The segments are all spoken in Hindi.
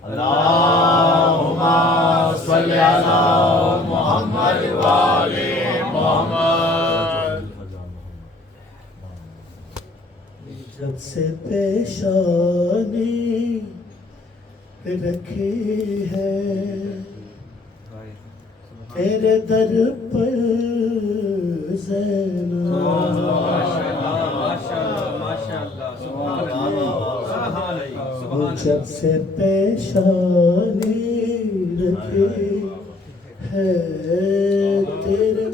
अल्लाहुम्मा सल्ली अला मुहम्मद व आले मुहम्मद। जब से पेशानी रखी है तेरे दर पर जब से पेशानी रखी है तेरे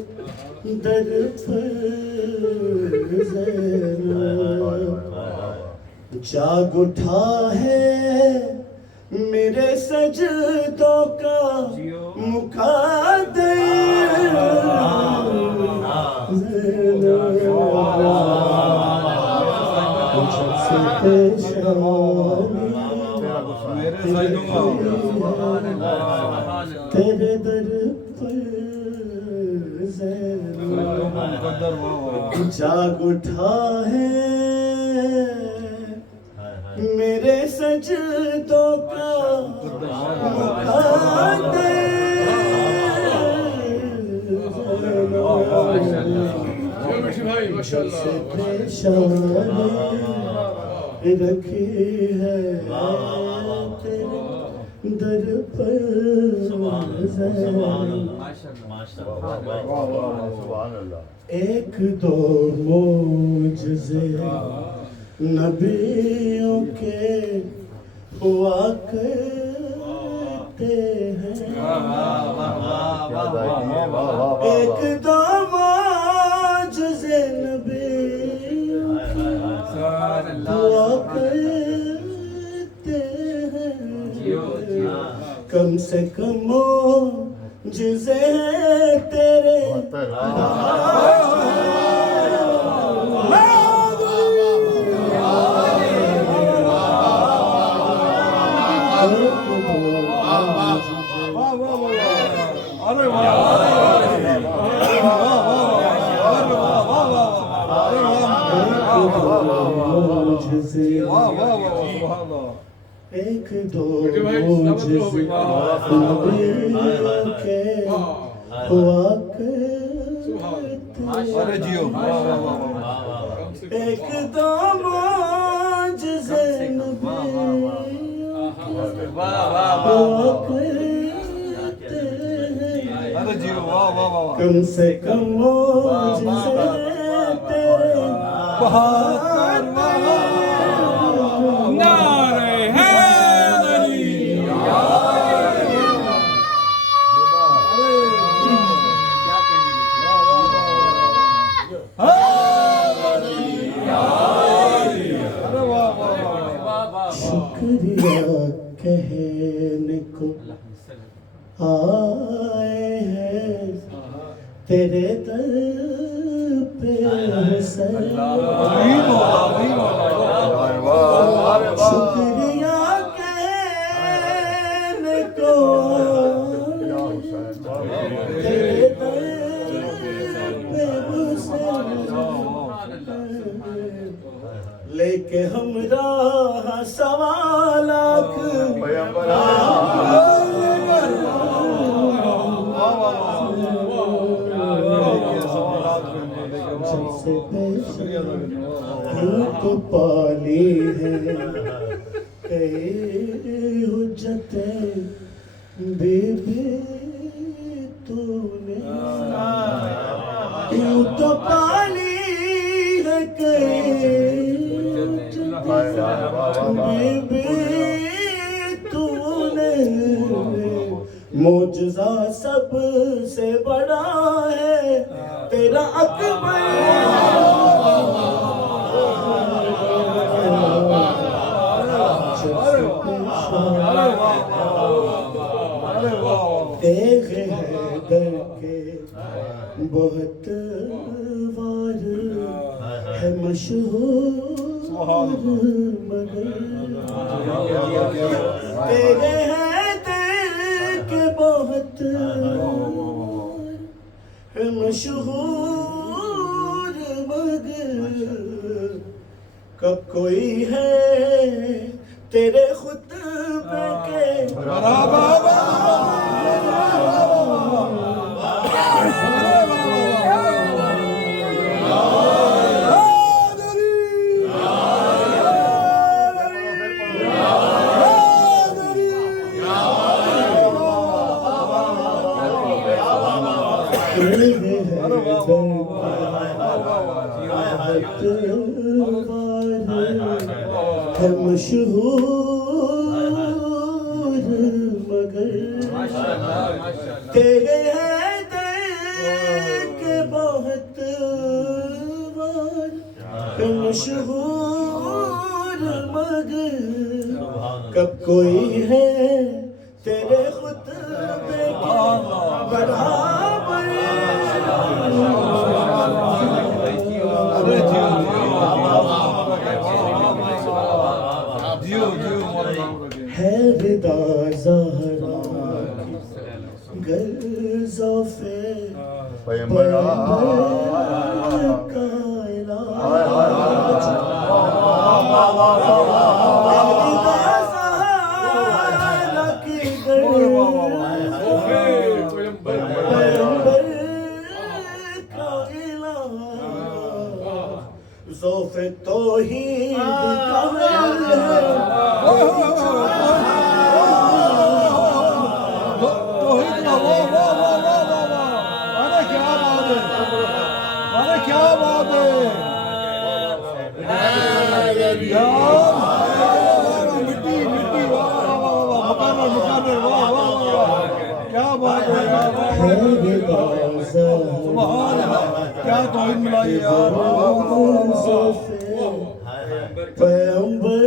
दर पर जाग उठा है मेरे सजदों का मुक़द्दर जब से पेशानी तेरे दर पर जाग उठा है मेरे सजदों का पेशानी रखी है तेरे दर पर एक दो मोजज़े नबियों के हुआ करते हैं एक दो मोजज़े नबियों के हुआ करते हैं कम से कम मोजज़े तेरे एक दो मोजज़े नबियों के हुआ करते एक दो मोजज़े नबियों के हुआ करते कम से कम मोजज़े तेरे शुक्रिया कहने को आए हैं तेरे दर पे शुक्रिया कहने को तेरे दर पे लेके हम राह सवालाख तो पाली है कई हुज्जतें बीबी तूने तू तो पाली है कई बीबी तूने मोजज़ा सबसे बड़ा है तेरा अकबर देख हैदर के बहुत वार है मशहूर मगर तेरे हैदर के बहुत है मशहूर मगर कब कोई है तेरे खुतबे के है मशहूर मगर तेरे है दिल के बहुत वार है मशहूर मगर कब कोई है तेरे खुतबे के बराबर है रिदा ज़हरा ग़ज़ाफ़े पैगंबर का इलाज है रिदा ज़हरा की पैगंबर का इलाज ज़ौफ़े तौहीद का क्या तौहीद मिलाई यार पैगंबर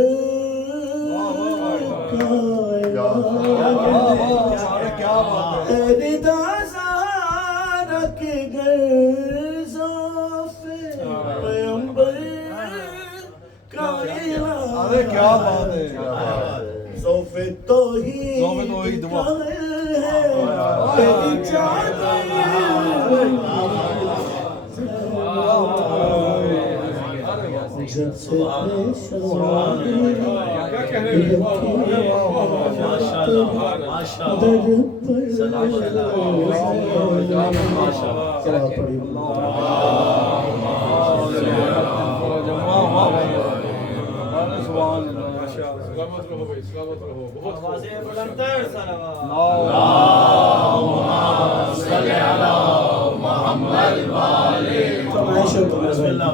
क्या बात है रिदा ज़हरा के ग़ज़ाफ़े पैगंबर का इलाज अरे क्या बात है ज़ौफ़े तौहीद का है तेरी चादर जब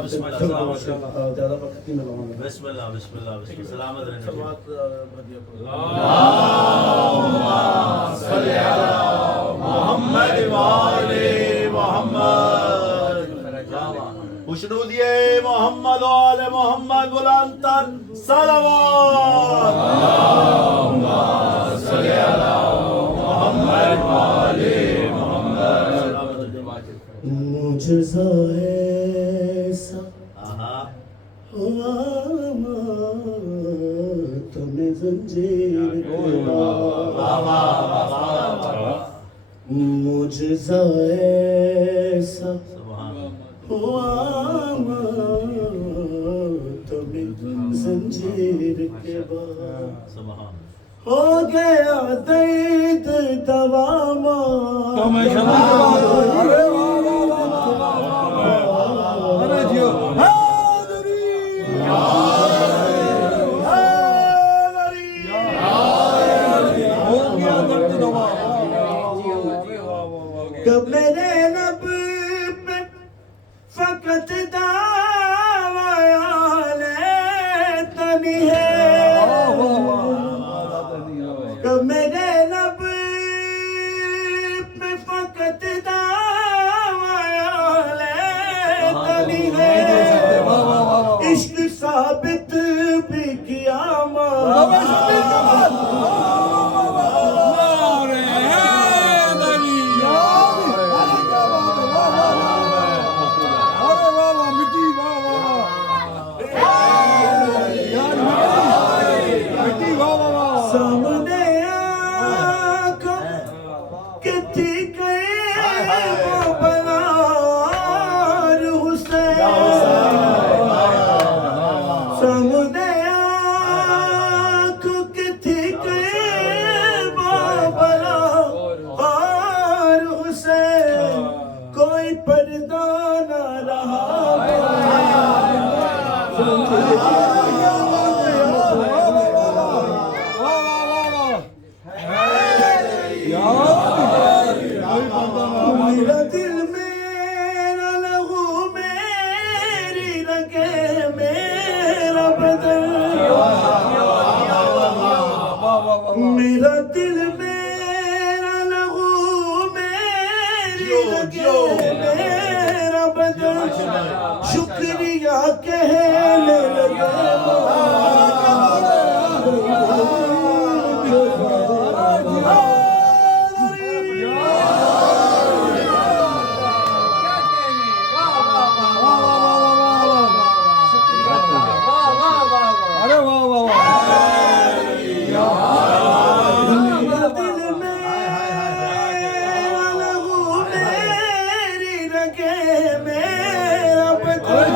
से ज़्यादा वक्त नहीं लगाऊंगा बिस्मिल्लाह बिस्मिल्लाह बिस्मिल्लाह सलामत रहने मोहम्मद वाले मोहम्मद खुशनूदिए मोहम्मद वाले मोहम्मद बुलंदतर सलावत मोहम्मद वाले मोहम्मद मुझसा ऐसा हुआ तुम्हें जंजीर मुझसा ऐसा हुआ तुम्हें जंजीर के बाद हो गया दर्द दवामा कब मेरे लब पे फकत दावाले तनी है कब मेरे लब पे फकत दावाले तनी है इश्क साबित भी किया सामने आँखों के थी कई वो बलार हुसैन सामने आँखों के थी कई मेरा दिल मेरा लहू मेरी रगे मेरा बदन शुक्रिया कहने लगे अरे वाह वाह वाह मेरा दिल मेरा लहू मेरी रगे मेरा बदन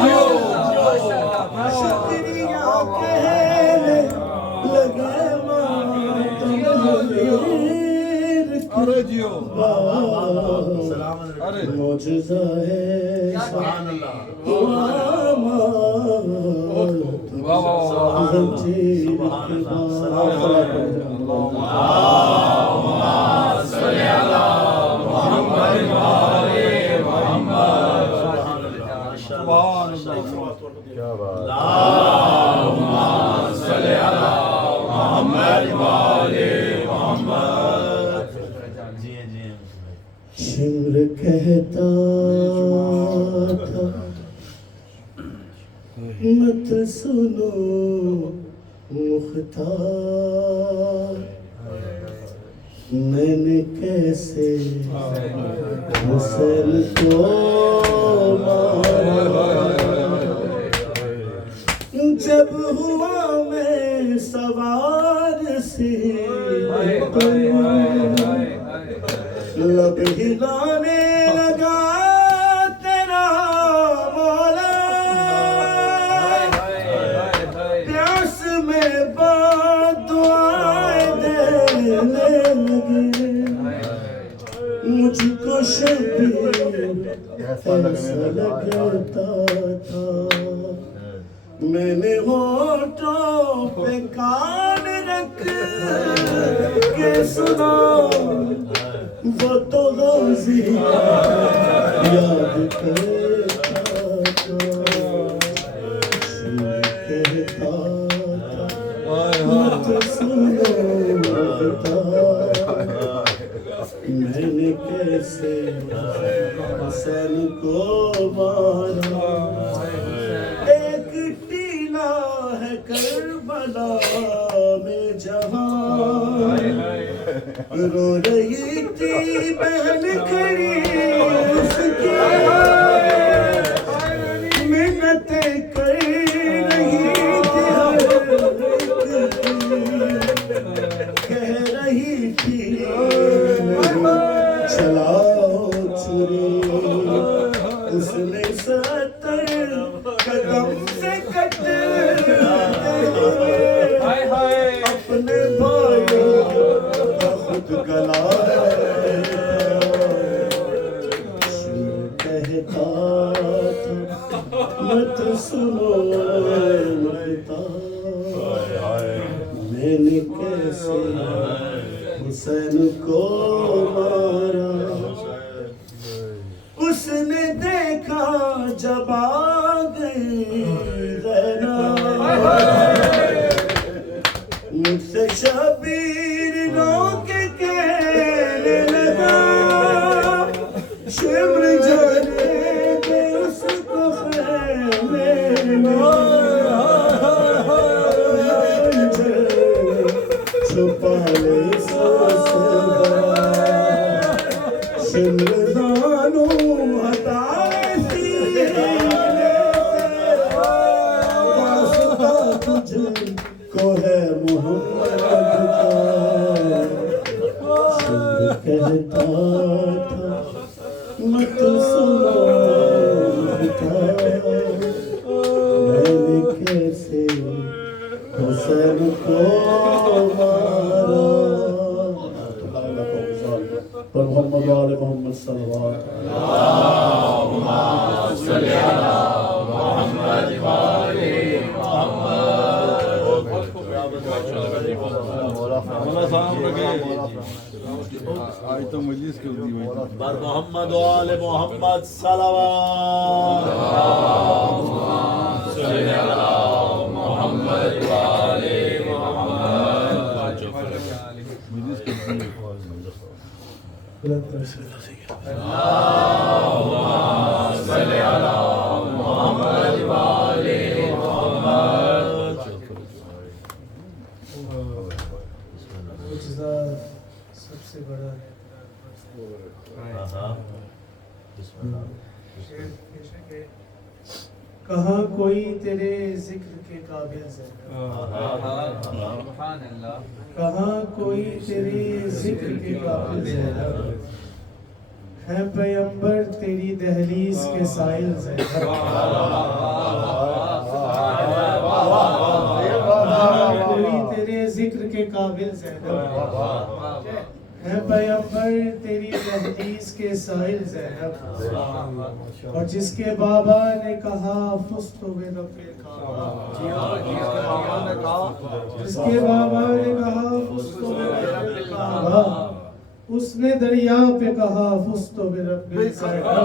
शुक्रिया कहने लगे अरे जियो अरे मौजूदा है सुभान अल्लाह वाह वाह वाह क्या बात अल्लाहुम्मा सल्ली अला मुहम्मद व आले मुहम्मद जी जी शिमर कहता था मत सुनो मुख्तार मैंने कैसे हुसैन को मारा जब हुआ मैं सवार सी लब हिलाने लगा तेरा मौला प्यास में दुआएं देने लगे मुझको शबीर ऐसा लगता था मैंने होठों पे कान रख के सुना वो तो गौज़ी याद करता था कहता था मत सुनो मैंने कैसे हुसैन को मारा एक टीला है करबला में जहाँ रो रही थी बहन खड़ी उसकी मिन्नतें कर रही थी कह रही थी चलाओ छुरी उसने 70 कदम से कट अपने भाइयों का खुद गला कहता था मत सुनो लगता मैंने कैसे हुसैन को मारा उसने देखा जब आ गई मुझसे शबीर रो के कहने लगा शिमर जाने दे उसको खेमे छुपा ले शिमर दानो हटाए को है मोहम्मद का कहता था मत सुनो मैंने कैसे हुसैन को मारा पर मोहम्मद वाले मोहम्मद सल्लल्लाहु अलैहि आज तो मजलिस कर दी भाई बर मोहम्मद वाले मोहम्मद सल्लल्लाहु मजलिस कर दी बुलंद तरह से मुजज़ा सबसे बड़ा कहाँ कोई तेरे जिक्र के काबिल कहाँ कोई तेरे जिक्र के काबिल है पैगंबर तेरी दहलीज के साइल कोई तेरे जिक्र के काबिल है पैगंबर तेरी दहलीज के साहिल ज़ैनब और जिसके बाबा ने कहा फुस्तु बिरब्बिल काबा जिसके बाबा ने कहा फुस्तु बिरब्बिल काबा उसने दरिया पे कहा फुस्तु बिरब्बिल काबा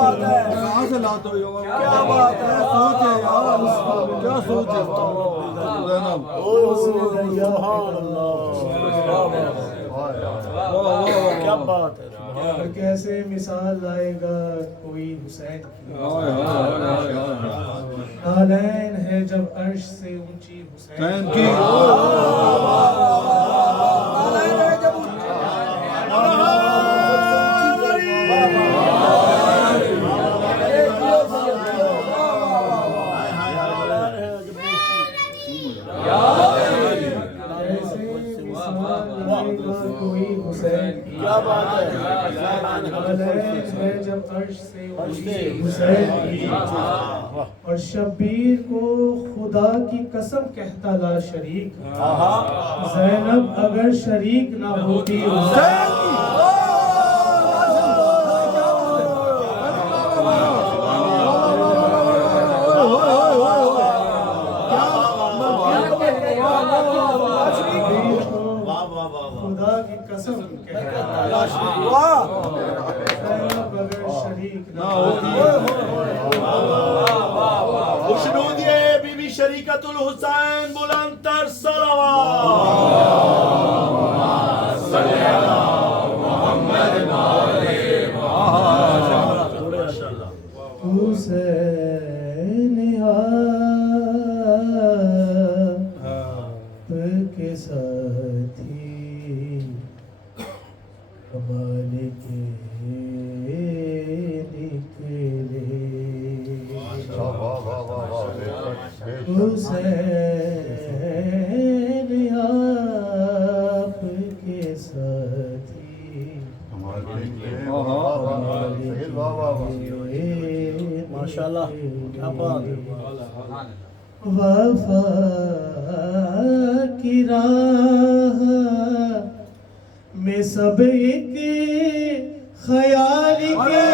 कहाँ से लाते हो योगा क्या बात है सोच है यार क्या सोच है ज़ैनब उसने दरिया पे क्या बात है और कैसे मिसाल लाएगा कोई हुसैन की नालैन है जब अर्श से ऊंची हुसैन की कोई हुसैन की क्या बात है जब अर्श से हुसैन की और शब्बीर को खुदा की कसम कहता ला शरीक ज़ैनब अगर शरीक ना होती हुसैन खुदा की कसम शरीक ना खुशनूदिए बीबी शरीकतुल हुसैन बुलंदतर हुसैन आपके साथी कमाल के निकले हुसैन आपके साथी माशाल्लाह क्या बात है वफा की राह में सब एक ख्याल के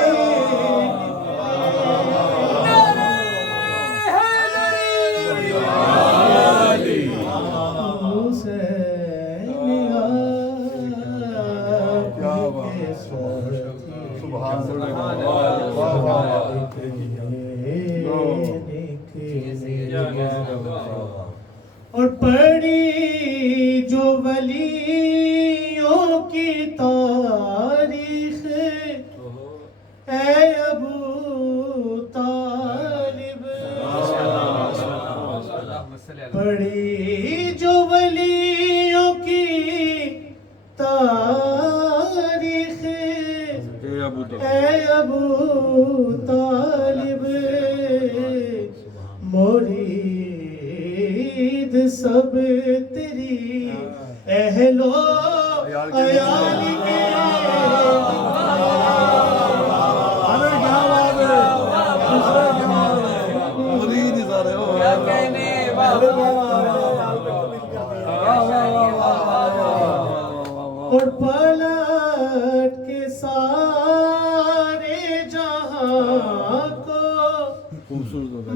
और पढ़ी जो वलियों की तारीख है अबू तालिब पढ़ी जो वलियों की तारीख है अबू तालिब मुरीद सब तेरी अहलो अयाल के और पलट के सारे जहां को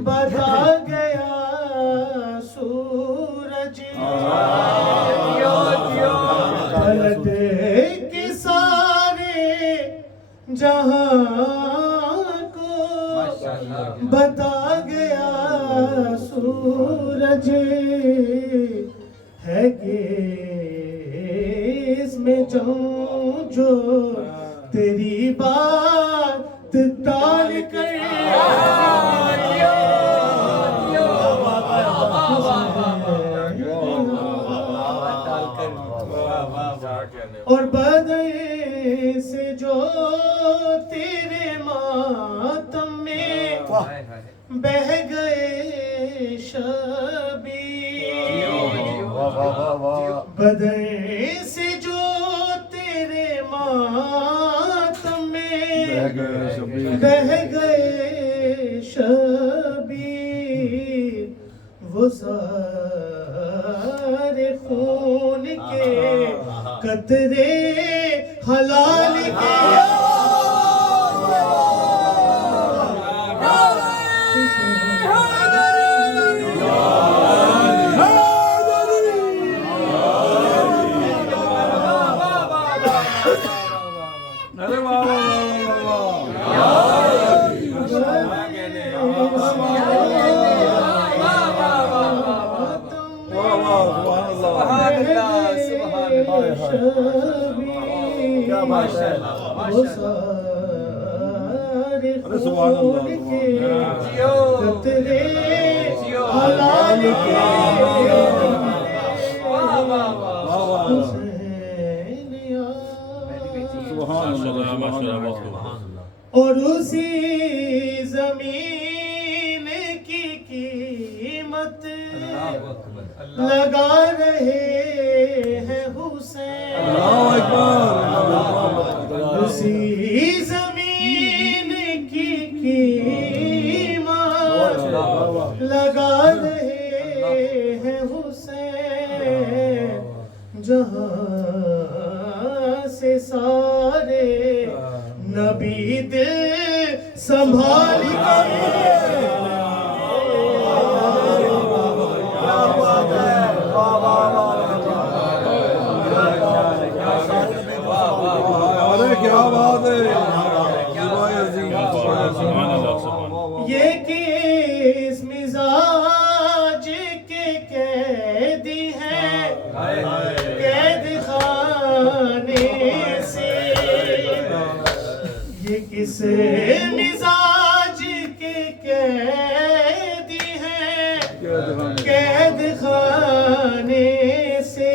बता गया सूरज पलट के सारे जहां को बता गया सूरज है कि इसमें जाऊं जो तेरी बात टाल कर और बदन से जो तेरे मातम में बह गए शबीर बदन से जो तेरे मातम में बह गए शबीर वो सारे खून के कतरे हलाल के अरे वाह क्या बात है। वो सारे खून के कतरे हलाल के और उसी जमीन की कीमत लगा रहे हैं हुसैन उसी जमीन की कीमत लगा रहे हैं हुसैन जहां से सारे नबी दिल संभाल अरे क्या बात है ये किस मिजाज के कैदी हैं कैद खाने से ये किस मिजाज के कैदी हैं कैद खाने से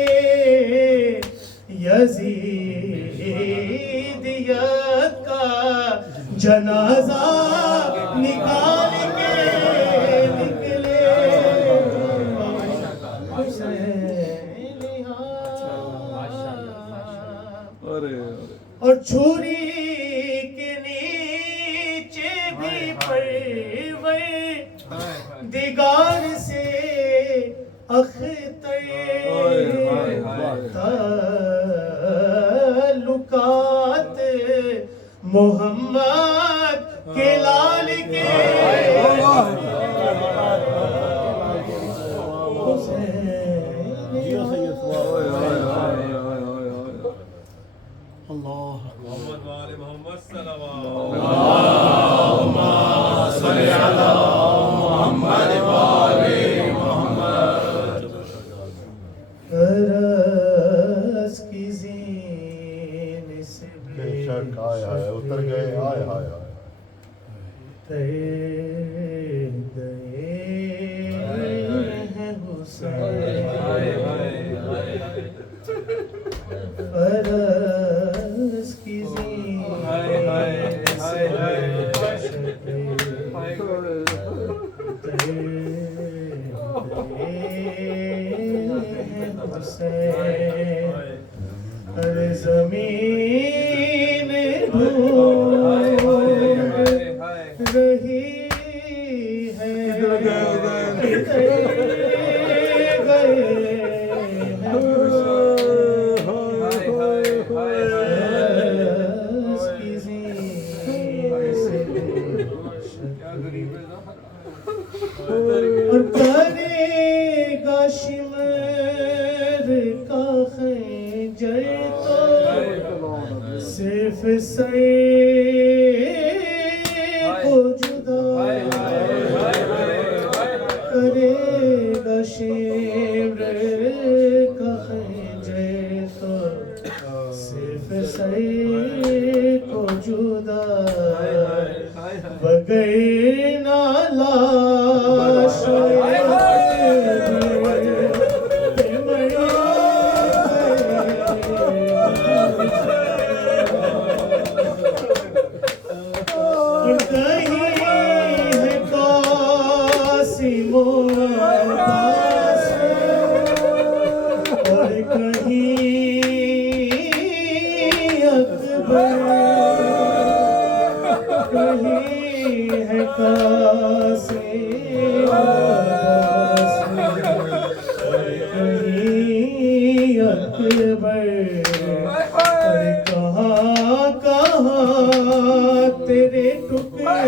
यजीदियत का जनाजा निकाल के निकले अरे और छुरी के नीचे भी परवर दिगार से अख्तर ताल्लुकात मोहम्मद के लाल के रस की ज़ीन से बेशक आया है उतर गए आए हाय हाय गए हैं हुसैन रस की हर जमीन ढूंढ रही है और करेगा शिमर का खंजर तो सिर्फ सर अगर ना लाश और कहीं है कासिम अब्बास और कहीं अकबर कहीं है कासिम अब्बास और कहीं अकबर और कहाँ कहाँ तेरे टुकड़े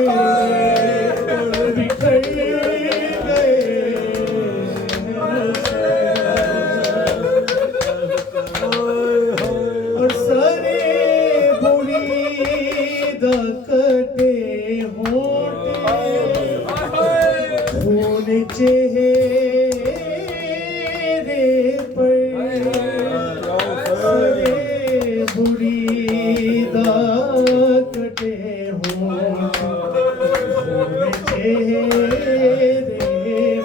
बिखर गए और सारे बुरीद कटे होंठे खून चेहरे पर सारे बुरीद कटे होंठे खून चेहरे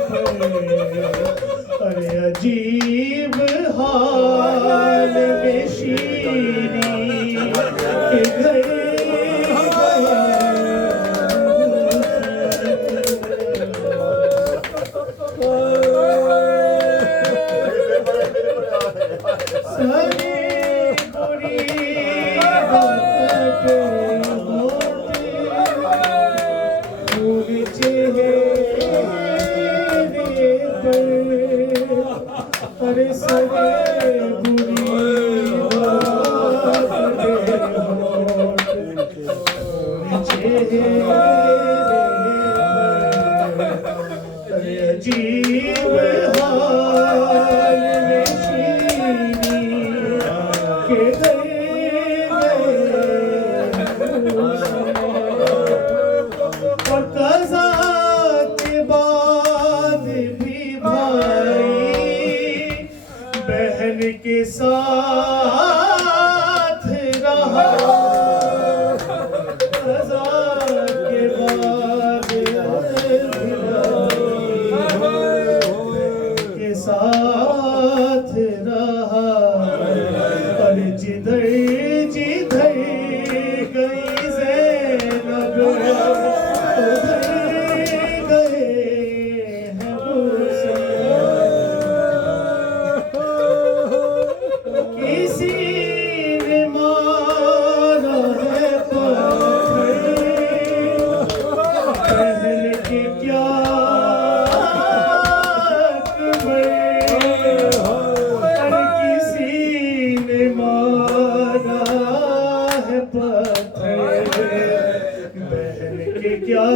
पर अरे अजीब हाल में शीरी के घर सारे बुरी बातें होती खून चेहरे पर अरे सारे बुरी बातें होती खून चेहरे पर अरे अजीब हाल में शीरी के और कज़ा के बाद भी भाई बहन के साथ रहा कज़ा के बाद भी भाई के साथ रहा और जिधर जिधर गई ज़ैनब उधर गए हैं हुसैन किसी ने मारा है पत्थर पहल के क्या क्या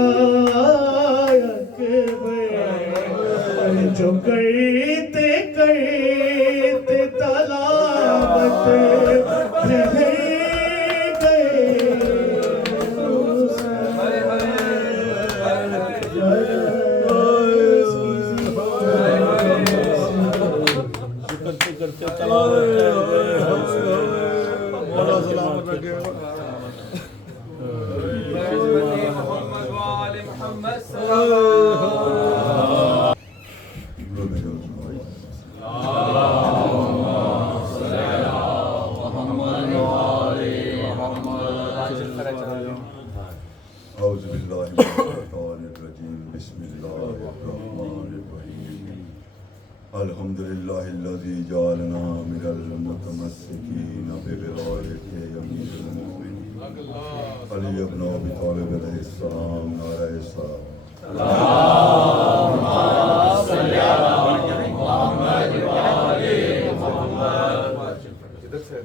जो करते करते तलावत रह गए करते करते चला बड़ा सलामत रखेगा अल्हम्दुलिल्लाहिल्लज़ी जअलना मिनल मुतमस्सिकीन बिविलायति अमीरुल मोमिनीन अली इब्न अबी तालिब अलैहिस्सलाम नारे सलाम अल्लाहुम्मा सल्लि अला मुहम्मद व आलि मुहम्मद इधर से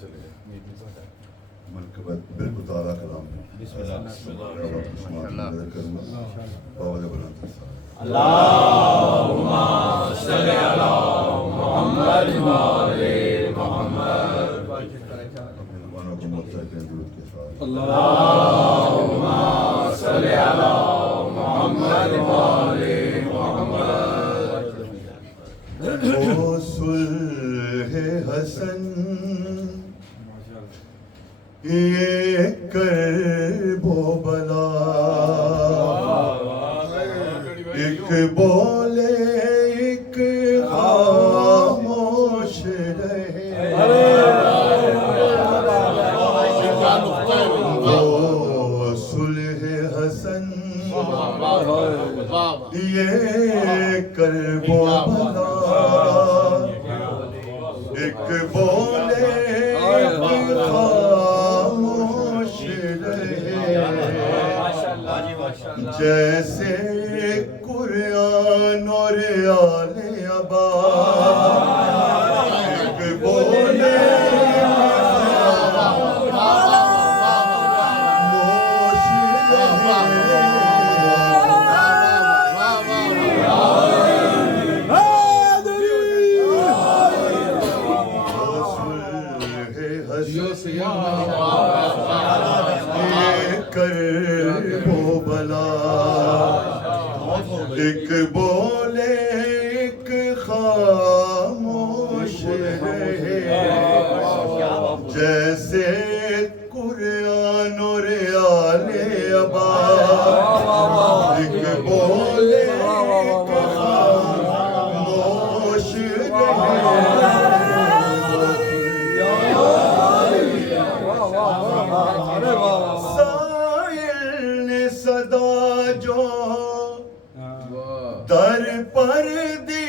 चले मनकबत बिल्कुल ताला कलाम बिस्मिल्लाह करूंगा बावल बनाते अल्लाहुम्मा सल्लि अला मुहम्मद व आलि मुहम्मद अपने ज़बानों को मुत्तहद दुरूद के साथ अल्लाहुम्मा सल्लि अला मुहम्मद व आलि मुहम्मद ओ सुल्ह हसन ये कर बो बला एक बोले एक खामोश रहे, वो सुलह हसन ये करबो भला, एक बोले एक खामोश रहे, जैसे कुरान और आले अबा, एक बोले खामोश रहे, कर वो भला, एक बोले एक खामोश रहे, जैसे कुरान और आले अबा, एक बोले एक खामोश रहे, सदा जो दर पर दी,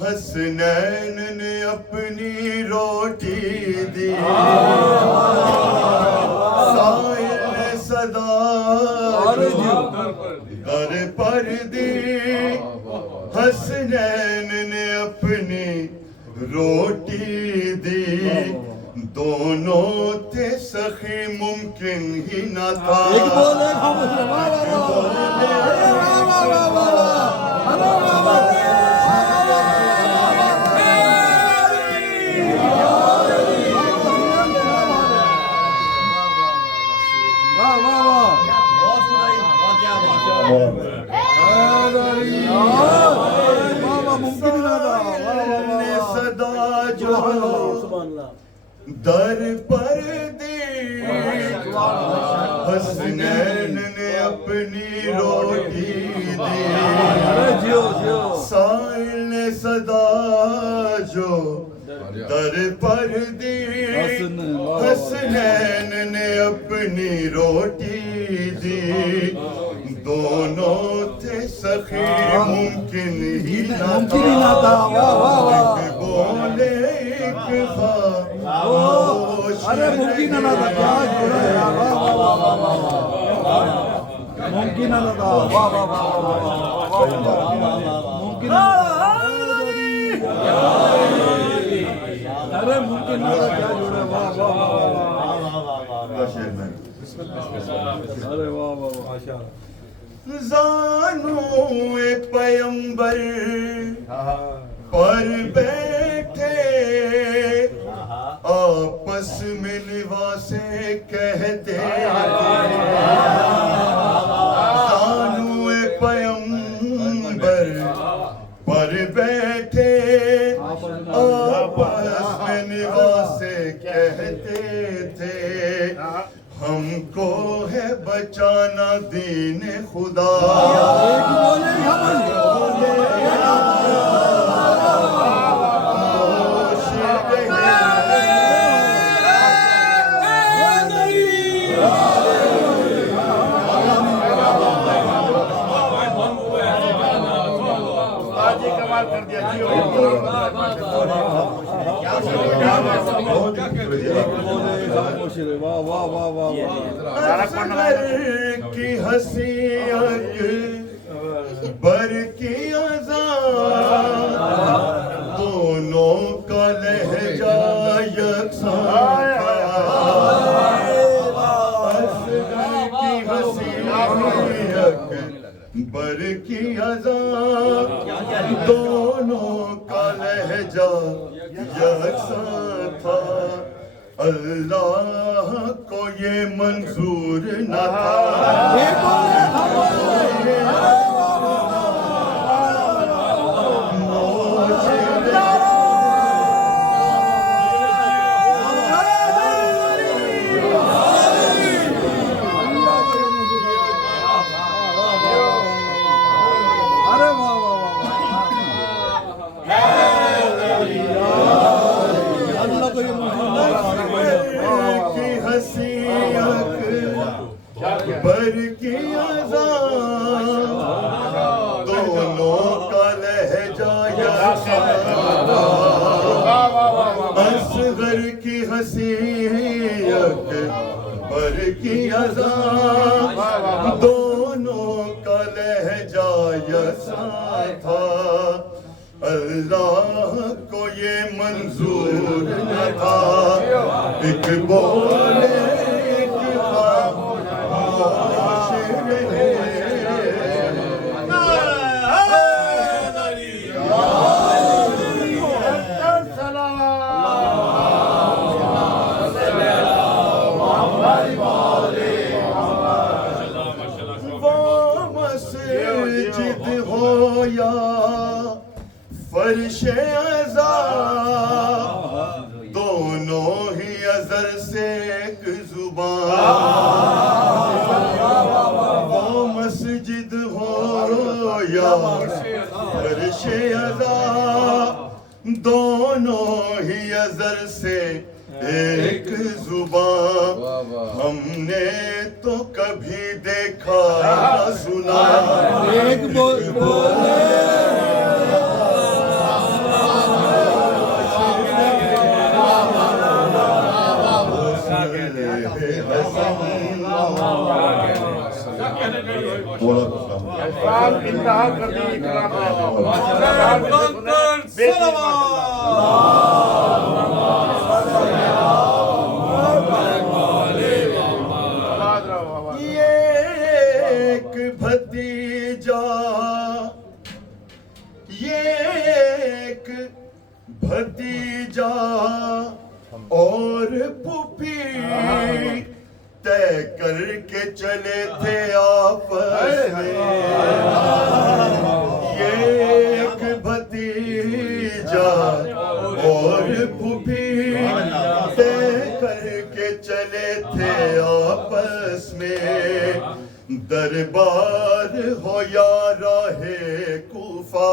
हसनैन ने अपनी रोटी दी, साहिल ने सदा जो दर पर दी, हसनैन ने अपनी रोटी दी, दोनों थे सखी मुमकिन ही न था, एक बोले खामोश रहे, वाह वाह वाह, अरे वाह वाह, सदा जो दर पर दी, हसनैन ने अपनी रोटी दी, साहिल ने सदा जो दर पर दी, हसनैन ने अपनी रोटी दी, दोनों थे सखी मुमकिन ही न था, एक बोले एक खामोश, अरे मुमकिन ना था, क्या जुड़ा है, वाह वाह वाह वाह, मुमकिन ना था, वाह वाह वाह, मुमकिन, अरे मुमकिन ना था, क्या जुड़ा, वाह वाह वाह, अरे वाह वाह वाह, ज़ानू ए पैगंबर पर बैठे, आपस में निवासे कहते, ज़ानू ए पैगंबर पर बैठे, आपस में निवासे कहते थे, हमको है बचाना दीन खुदा, कमाल कर दिया, वाह वाह वाह वाह, असगर की हंसी अकबर की अज़ान, दोनों का लहजा यकसां था, असगर की हंसी अकबर की अज़ान, दोनों का लहजा यकसां था, अल्लाह को ये मंजूर न था, अकबर की अज़ान दोनों का लहजा असगर की हंसी अकबर की अज़ान दोनों का लहजा यसा था। अल्लाह को ये मंजूर न था एक बोले एक खामोश रहे। वो मस्जिद हो या फर्श अज़ा दोनों ही अज़र से एक जुबान। वो मस्जिद हो या फर्श अज़ा दोनों ही अज़र से एक जुबान। हमने तो कभी देखा न सुना एक बोले इंतहा कर दी ये एक भतीजा ये एक भतीजा और पुपी तय करके चले थे आपस में। ये एक भतीजा और पुपी तय करके चले थे आपस में। दरबार हो या राहे कूफा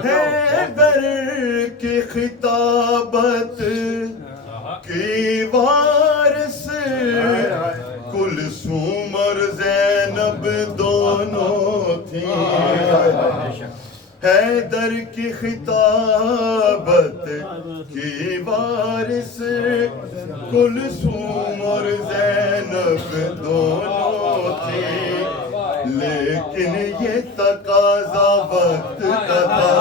हैदर की खिताबत की वारिस कुलसूम और ज़ैनब दोनों थी। हैदर की खिताबत की वारिस कुलसूम और ज़ैनब दोनों थी। लेकिन ये तकाज़ा वक्त का था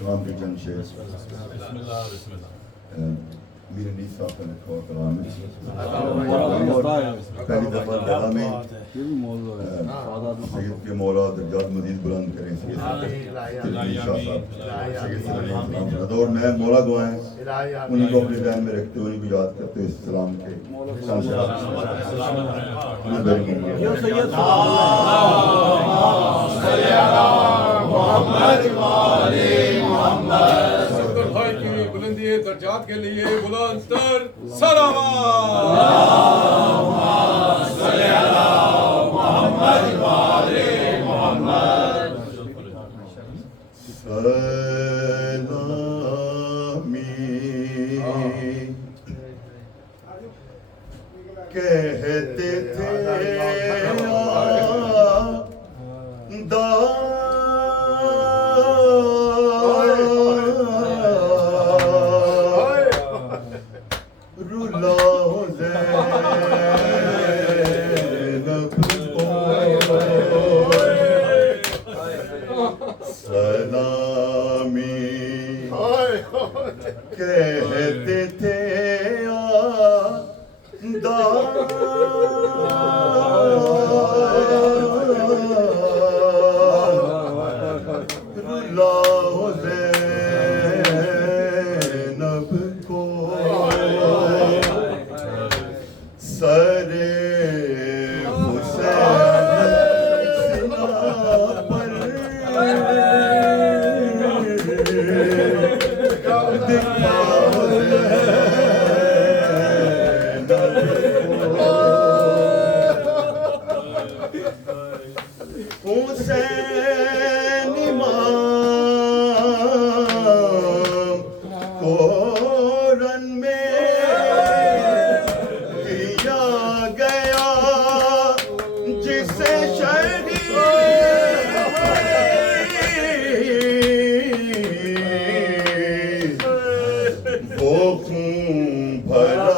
सलाम के चंद शेर मेरे नीस साहब का लिखा हुआ कलाम है। पहली दफा दरा में सैयद के मौला दर्जात मजीद बुलंद करें सैयद और मैं मौला दुआएं उन्हीं को अपने ध्यान में रखते हुए उन्हीं को याद करते हुए सलाम के भाई की बुलंदी दर्जात के लिए बुलंद तर सलावत। कहते थे रुला हुसैन इमाम को रन में दिया गया जिसे शहीद वो खून भरा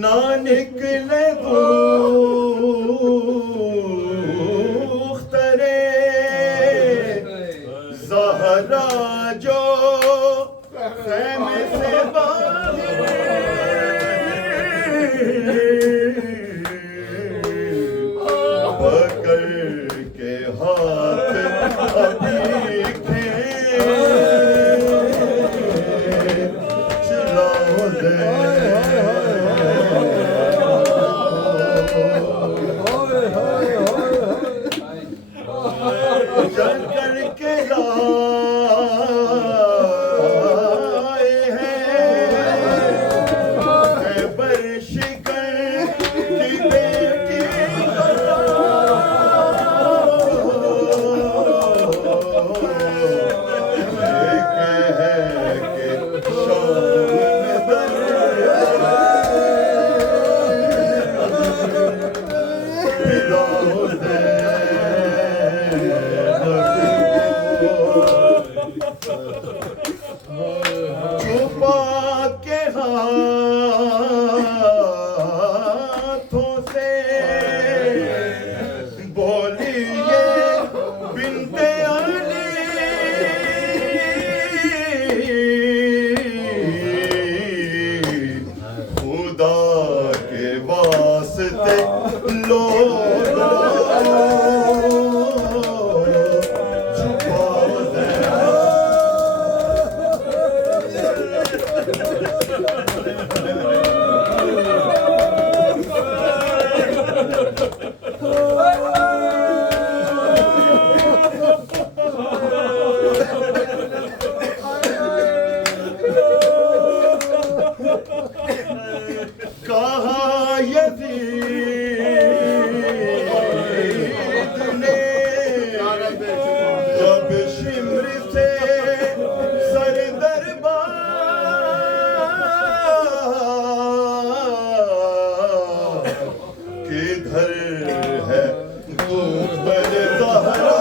ना निकले दूख्तरे ज़हरा जो ख़ैमे से बाहर पकड़ के हाथ अभी चलाओ दे जल करके लाए हैं बरशिकर की बेटी छुपा के हाथों से बोलिए बिनते अली खुदा के वास्ते लो कहा यज़ीद ने जब शिम्र से सर दरबार किधर है दूबर ज़हरा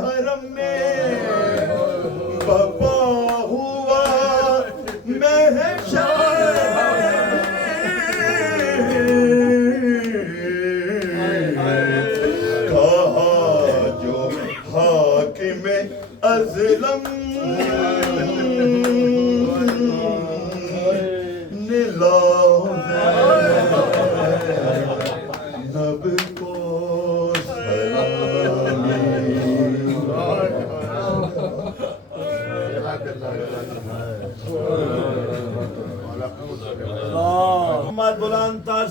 हरम में बपा हुआ कहा जो हाकिम अज़लम नब को मोहम्मद बुलंदतर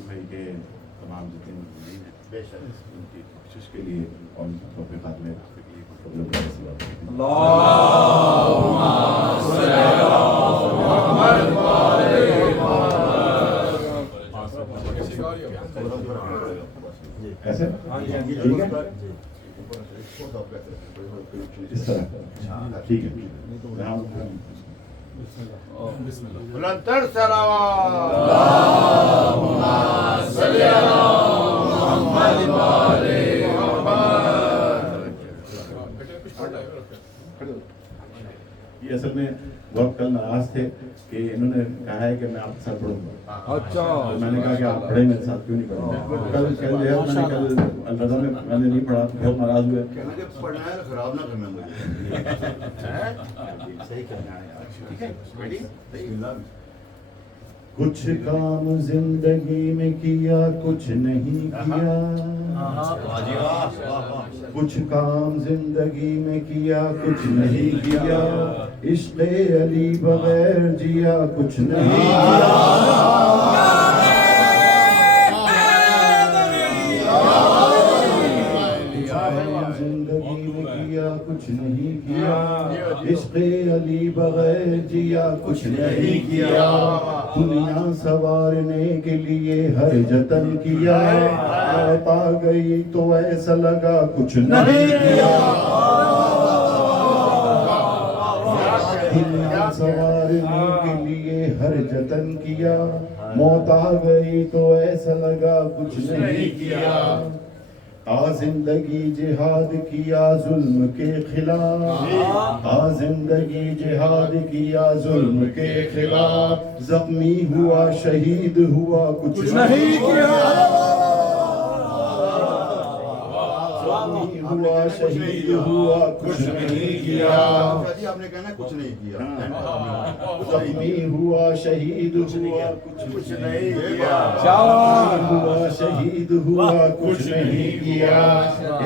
भाई के तमाम जितने उनकी कोशिश के लिए और तौफीक़ात में ऐसे ठीक है इस तरह ठीक है बुलंदतर सलावत असल में बहुत कल नाराज थे कि इन्होंने कहा है कि मैं आपके साथ पढ़ूंगा। अच्छा तो मैंने कहा कि आप पढ़े मेरे साथ, क्यों नहीं पढ़ूंगा। कल जो है मैंने कल अलरदा में मैंने नहीं पढ़ा, बहुत नाराज हुए। पढ़ना है खराब ना करना मुझे। सही कहना है यार, ठीक है, ready? कुछ काम जिंदगी में किया, कुछ नहीं किया। कुछ काम जिंदगी में किया, कुछ नहीं किया। इश्क़ अली बगैर जिया, कुछ नहीं किया। जिंदगी में किया, कुछ नहीं किया। इश्क़ अली बगैर जिया, कुछ नहीं किया। दुनिया सवारने के लिए हर जतन किया, मौत आ गई तो ऐसा लगा कुछ नहीं किया। दुनिया सवारने के लिए हर जतन किया, मौत आ गई तो ऐसा लगा कुछ नहीं किया। जिंदगी जिहाद किया जुल्म के खिलाफ, जिंदगी जिहाद किया जुल्म के खिलाफ। जख्मी हुआ शहीद हुआ, कुछ नहीं किया। जख्मी हुआ शहीद हुआ, कुछ नहीं किया। आपने कहना कुछ नहीं किया। जख्मी हुआ शहीद हुआ, कुछ नहीं किया। हुआ शहीद हुआ, कुछ नहीं किया।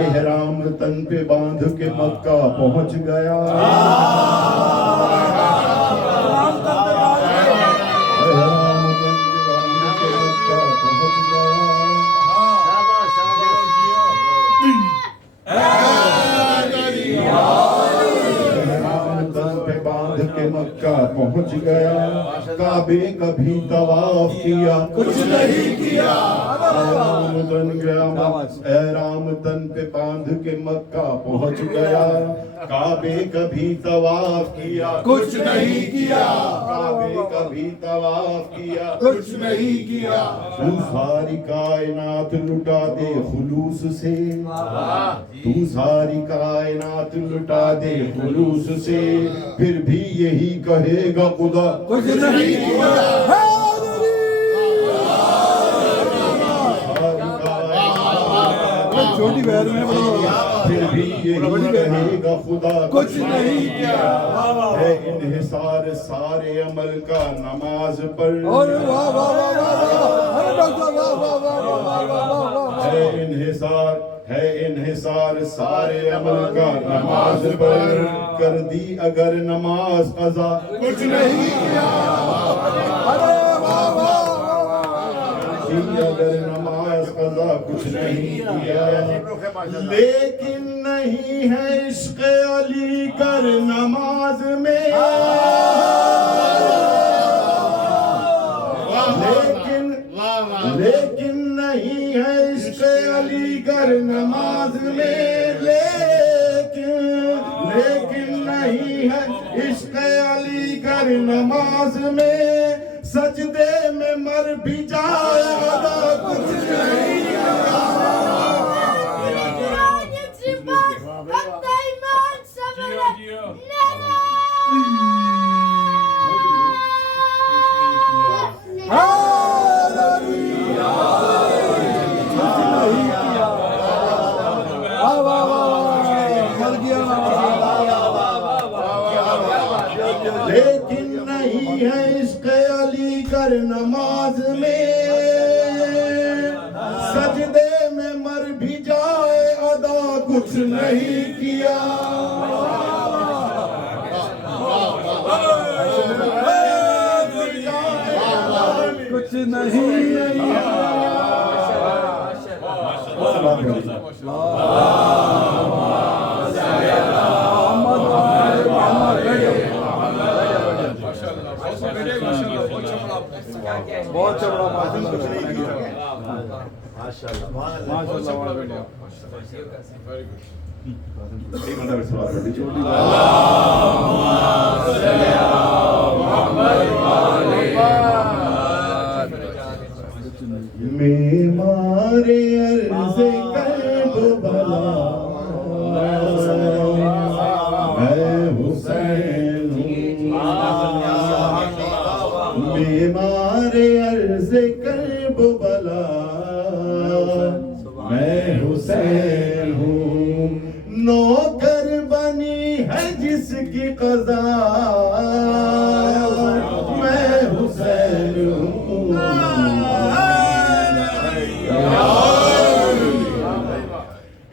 एहराम तन पे बांध के मक्का पहुंच गया। एहराम तन पे बांध के मक्का पहुंच गया। के मक्का पहुंच गया। काबे कभी तवाफ किया, कुछ नहीं किया। एहराम तन पे बांध के मक्का पहुंच गया। काबे कभी तवाफ किया, कुछ नहीं किया। काबे कभी तवाफ किया, कुछ नहीं किया। तू सारी कायनात लुटा दे खुलूस से, तू सारी कायनात लुटा दे खुलूस से, फिर भी यही कहेगा खुदा कुछ नहीं किया। छोटी बहन में फिर भी यही कहेगा खुदा कुछ नहीं किया। है इन्हिसार सारे अमल का नमाज पर, है इन्हिसार सारे अमल का नमाज पर। कर दी अगर नमाज क़ज़ा, कुछ नहीं किया। अगर नमाज क़ज़ा, कुछ नहीं किया। लेकिन नहीं है इश्क़ अली कर नमाज में। लेकिन नहीं है इश्क़ अली कर नमाज में। लेकिन नहीं है इश्क़ अली कर नमाज में। सजदे में मर भी जाएगा, कुछ नहीं लेकिन नहीं है इश्क़ अली कर नमाज में। सजदे में मर भी जाए अदा, कुछ नहीं किया। कुछ नहीं बहुत चबड़ा मारे अर्ज़े कर्ब बला, मैं हुसैन हूँ। अर्ज़ कर्ब बला, मैं हुसैन हूँ, नौकर बनी है जिसकी क़ज़ा, मैं हुसैन हूँ।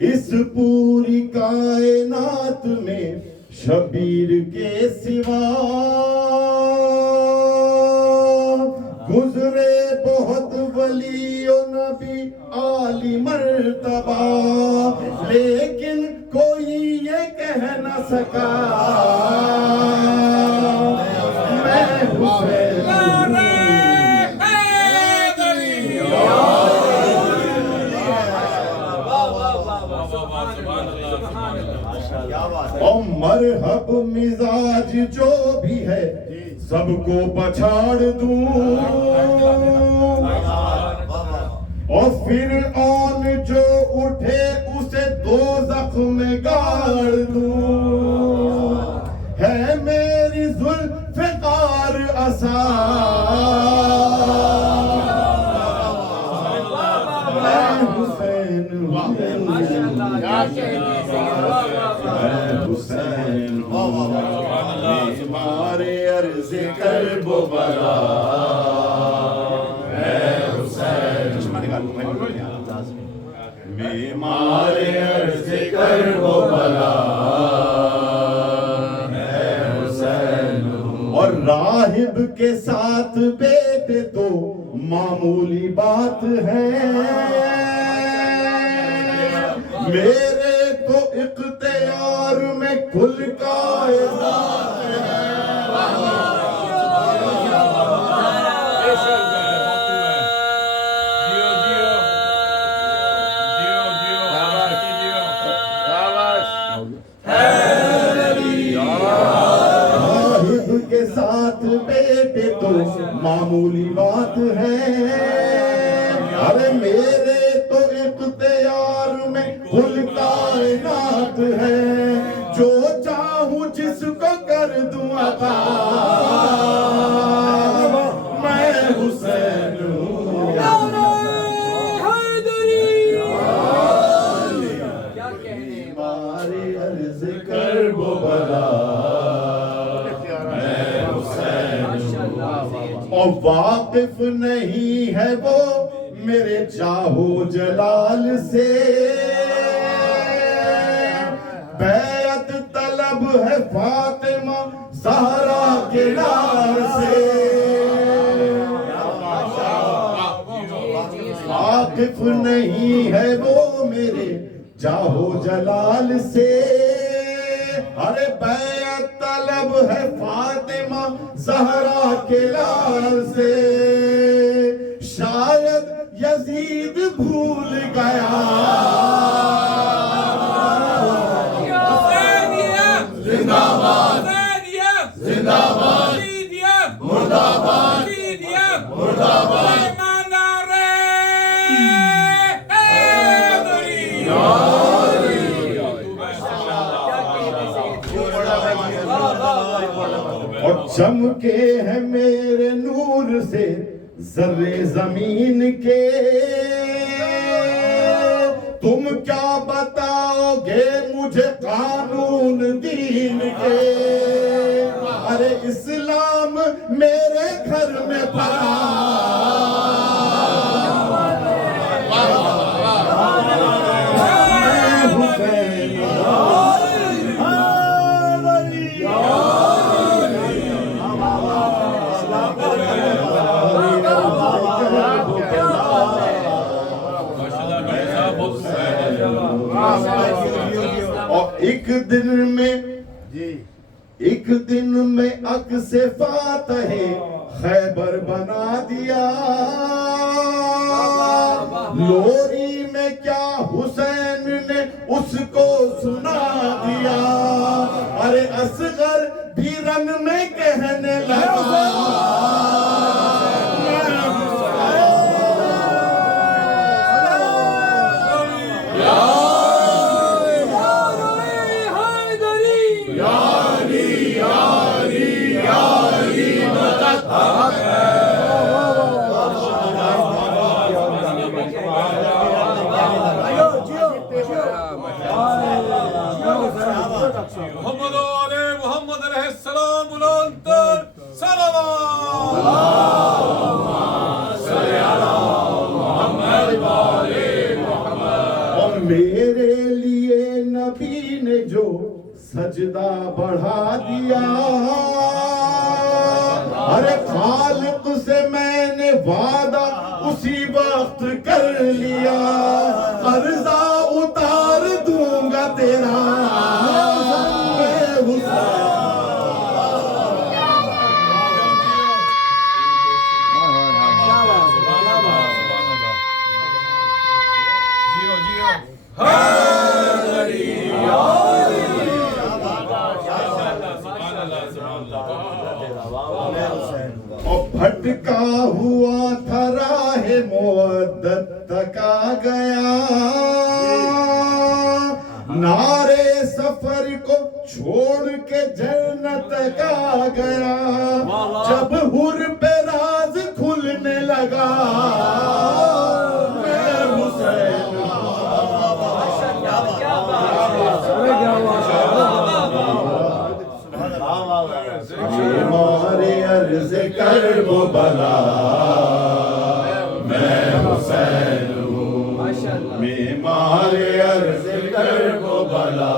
इस पूरी कायनात में शबीर के सिवा गुजरे बहुत वलियों नबी आली मर्तबा, लेकिन कोई ये कह न सका मैं हुसैन हूँ। और मरहब मिजाज जो भी है सबको पछाड़ दूं, और फिर ऑन जो उठे उसे दोज़ख में गाड़ दूं। है मेरी ज़ुल्फ़िकार असा, मैं हुसैन हूँ, मैं हुसैन हूँ। मारे अर्ज़ कर्ब बला, मैं हुसैन मैं मारे अर्ज़ कर्ब बला, मैं हुसैन हूँ। और राहिब के साथ बेटे तो मामूली बात है, मेरे तो इख्तियार में कुल कायनात है। राहिब के साथ बेटे तो मामूली बात है, अरे मेरे तो इख्तियार में कुल कायनात है, जो चाहूं जिसको कर दूं अता, मैं हुसैन हूँ। मारे अर्ज़ कर्ब बला, मैं हुसैन हूँ। और वाकिफ नहीं है वो मेरे चाहो जलाल से, बैत तलब है फातिमा ज़हरा के लाल से। वाकिफ नहीं है वो मेरे चाहो जलाल से, अरे बैत तलब है फातिमा ज़हरा के लाल से। शायद यजीद भूल गया जिंदाबाद जिंदाबाद मुर्दाबाद मुर्दाबाद। और चमके हैं मेरे नूर से ज़र्रे ज़मीन के, तुम क्या बताओगे मुझे कानून दीन के। अरे इस्लाम मेरे घर में पला, मैं हुसैन और एक दिन में अक्से फातहे खैबर बना दिया। लोरी में क्या हुसैन ने उसको सुना दिया। अरे असगर भी रन में कहने लगा, वादा उसी वक्त कर लिया, कर्जा उतार दूंगा तेरा मैं हुसैन। और भटका हुआ था राहे मुवद्दत तक आ गया, नारे सफर को छोड़ के जन्नत का गया, जब हुर पे राज खुलने लगा मैं हुसैन। मारे अर्ज कर वो बला मैं हुसैन हूँ, मैं मारे अर्ज कर वो बला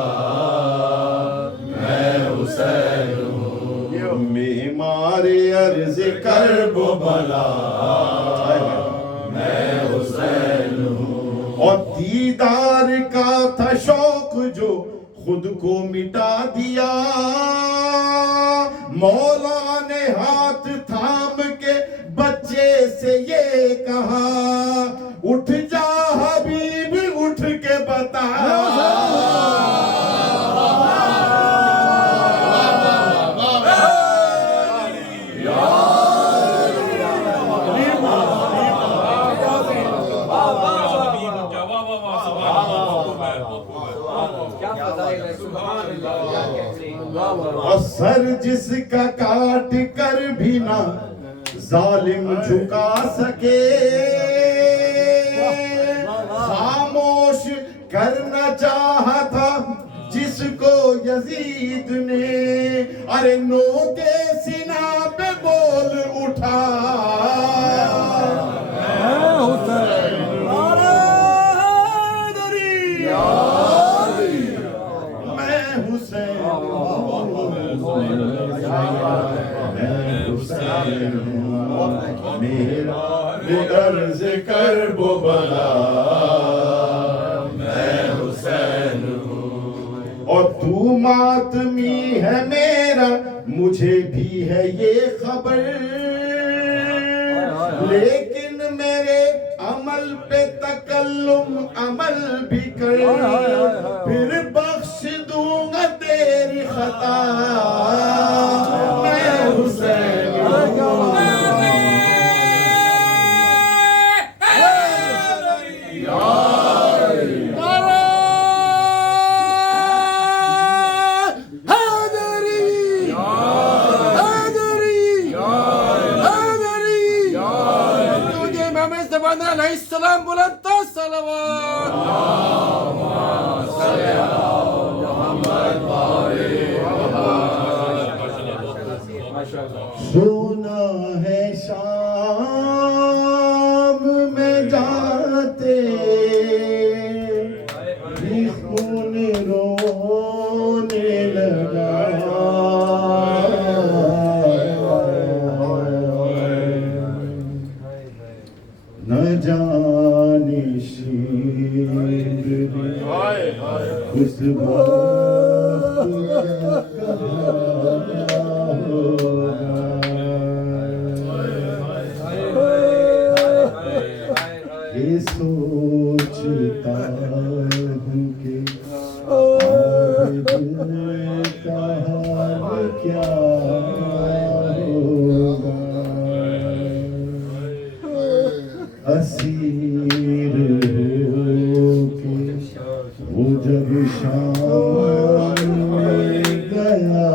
मैं हुसैन हूँ, मैं मारे अर्ज कर वो बला मैं हुसैन हूँ। और दीदार का था शौक जो खुद को मिटा दिया, मौला ने हाथ थाम के बच्चे से ये कहा, उठ जा हबीब उठ के बता और सर जिसका काट कर भी ना जालिम झुका सके, खामोश करना चाहा था जिसको यजीद ने, अरे नो के सीना पे बोल उठा मैं हुसैन मेरा अर्ज कर वो बला मैं हुसैन हूँ। और तू मातमी है मेरा मुझे भी है ये खबर, लेकिन मेरे अमल पे तकल्लुम अमल भी कर, फिर बख्श दूंगा तेरी खता मैं हुसैन सलाम बुलंद सलावत सोना है शाम में जाते भी खून रोने लगा, न जाने शीर उस ये सोचता हूँ कि दिल का हाल क्या होगा, असीर होके वो जब शाम में गया,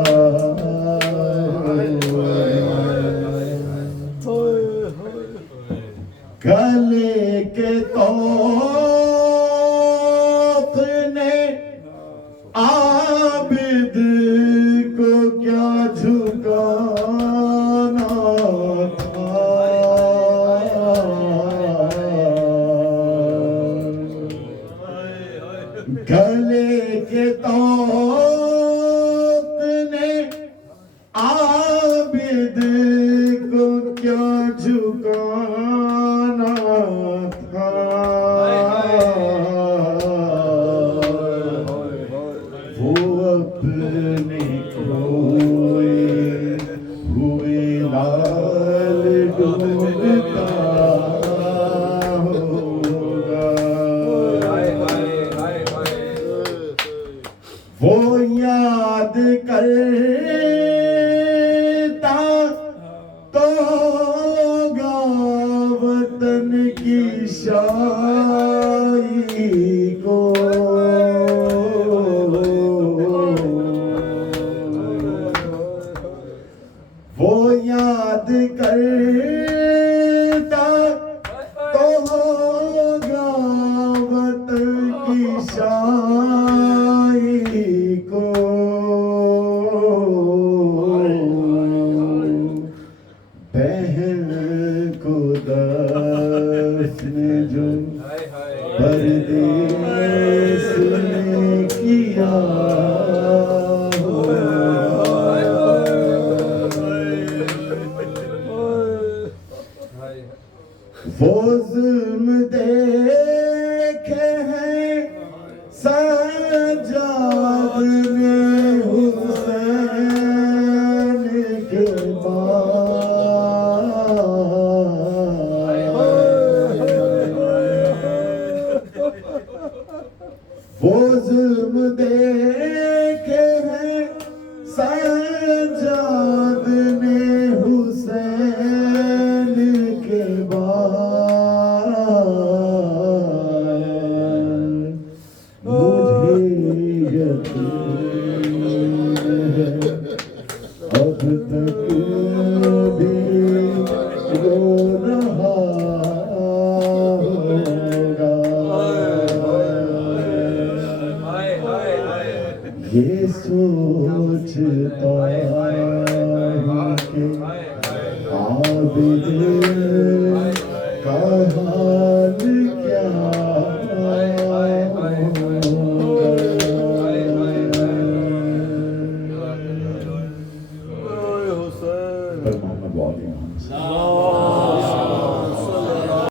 गले के तौक ने आबिद को क्या झुकाना था, गले के तौक ने आबिद को क्या झुकाना जमाना था वो अपने खोए हुए लाल डूबता होगा वो याद करता तो होगा वतन की शाही को वो याद करता तो होगा वतन की शाही को बहन को दफन जो परदेस में किया वो जुल्म देखे हैं सजाद ने हुसैन के बाद वो जुल्म दे